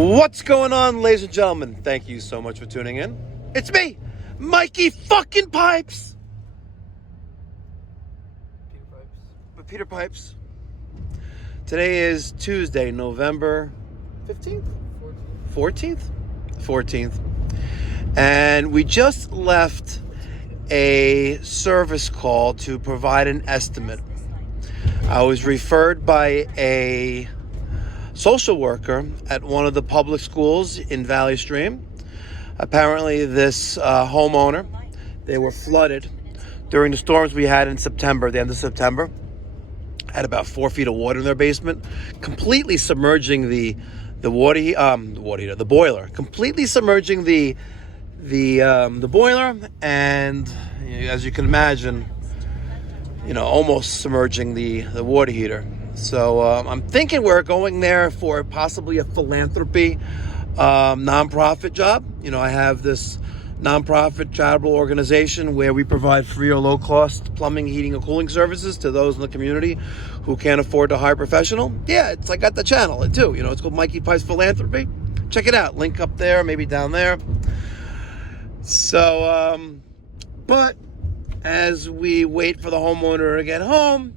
What's going on, ladies and gentlemen? Thank you so much for tuning in. It's me, Mikey fucking Pipes. Peter Pipes. Today is Tuesday, November 15th? 14th? 14th. And we just left a service call to provide an estimate. I was referred by a social worker at one of the public schools in Valley Stream. Apparently this homeowner, they were flooded during the storms we had in September, the end of September. Had about 4 feet of water in their basement, completely submerging the boiler, completely submerging the boiler, and as you can imagine, almost submerging the water heater. So I'm thinking we're going there for possibly a philanthropy nonprofit job. I have this nonprofit charitable organization where we provide free or low cost plumbing, heating, or cooling services to those in the community who can't afford to hire a professional. Yeah, I got the channel too. It's called Mikey Pipes Philanthropy. Check it out. Link up there, maybe down there. So, but as we wait for the homeowner to get home,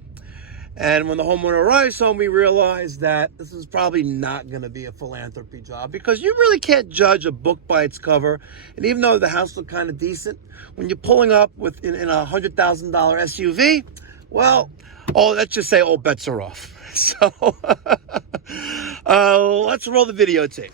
and when the homeowner arrives home, we realize that this is probably not going to be a philanthropy job, because you really can't judge a book by its cover. And even though the house looked kind of decent, when you're pulling up in a $100,000 SUV, well, let's just say all bets are off. So let's roll the videotape.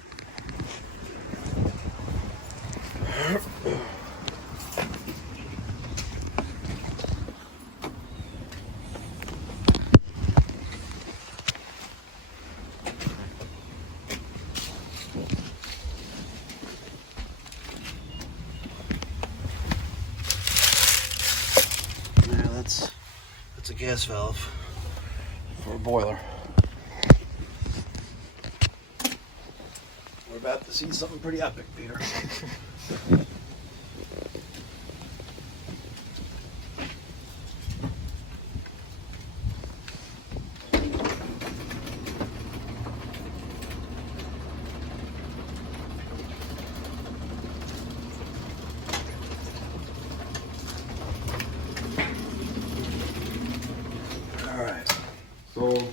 That's a gas valve for a boiler. We're about to see something pretty epic, Peter.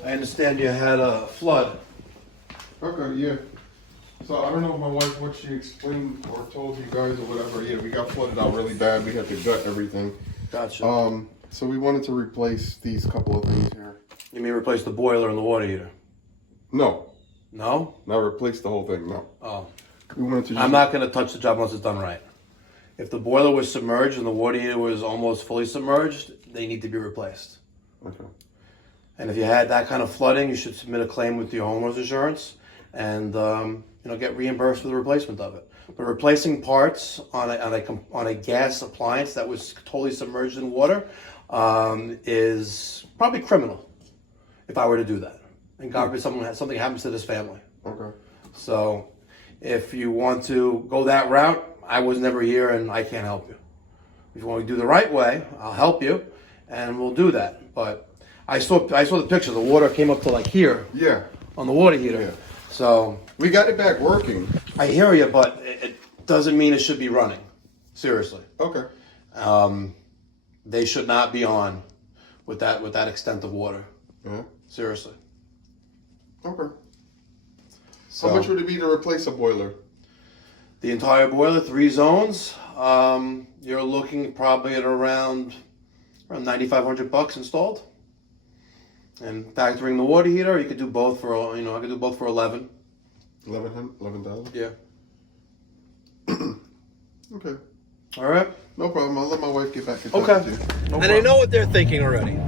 I understand you had a flood. Okay, yeah. So I don't know, my wife, what she explained or told you guys or whatever. Yeah, we got flooded out really bad. We had to gut everything. Gotcha. So we wanted to replace these couple of things here. You mean replace the boiler and the water heater? No. No? Not replace the whole thing, no. Oh. We wanted to I'm not going to touch the job unless it's done right. If the boiler was submerged and the water heater was almost fully submerged, they need to be replaced. Okay. And if you had that kind of flooding, you should submit a claim with your homeowner's insurance and get reimbursed for the replacement of it. But replacing parts on a gas appliance that was totally submerged in water is probably criminal if I were to do that. And God forbid something happens to this family. Okay. So if you want to go that route, I was never here and I can't help you. If you want to do the right way, I'll help you and we'll do that. But I saw the picture. The water came up to like here. Yeah. On the water heater. Yeah. So we got it back working. I hear you, but it doesn't mean it should be running. Seriously. Okay. They should not be on with that extent of water. Yeah. Seriously. Okay. So, how much would it be to replace a boiler? The entire boiler, 3 zones. You're looking probably at around $9,500 installed. And factoring the water heater, you could do both for I could do both for 11. 11,000? Yeah. Okay. All right. No problem. I'll let my wife get back in touch Okay. with you. No And problem. I know what they're thinking already.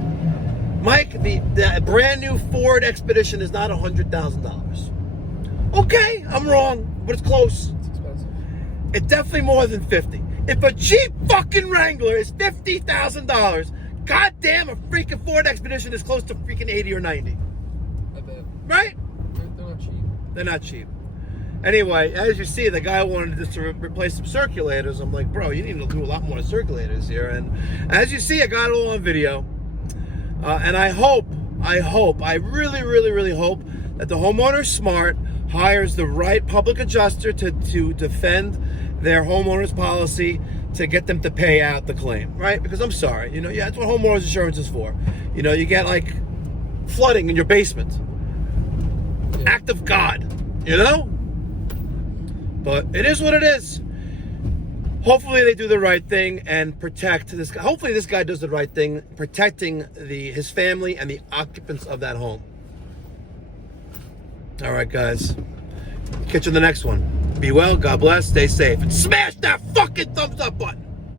Mike, the brand new Ford Expedition is not $100,000. Okay, I'm wrong, but it's close. It's expensive. It's definitely more than 50. If a Jeep fucking Wrangler is $50,000, goddamn, a freaking Ford Expedition is close to freaking 80 or 90. I bet. Right? They're not cheap. They're not cheap. Anyway, as you see, the guy wanted just to replace some circulators. I'm like, bro, you need to do a lot more circulators here. And as you see, I got it all on video. And I really, really, really hope that the homeowner's smart, hires the right public adjuster to defend their homeowner's policy to get them to pay out the claim, right? Because I'm sorry, you know, yeah, that's what homeowners insurance is for. You know, you get like flooding in your basement. Yeah. Act of God, you know? But it is what it is. Hopefully they do the right thing and protect this guy. Hopefully this guy does the right thing, protecting his family and the occupants of that home. All right, guys. Catch you in the next one. Be well, God bless, stay safe, and smash that fucking thumbs up button.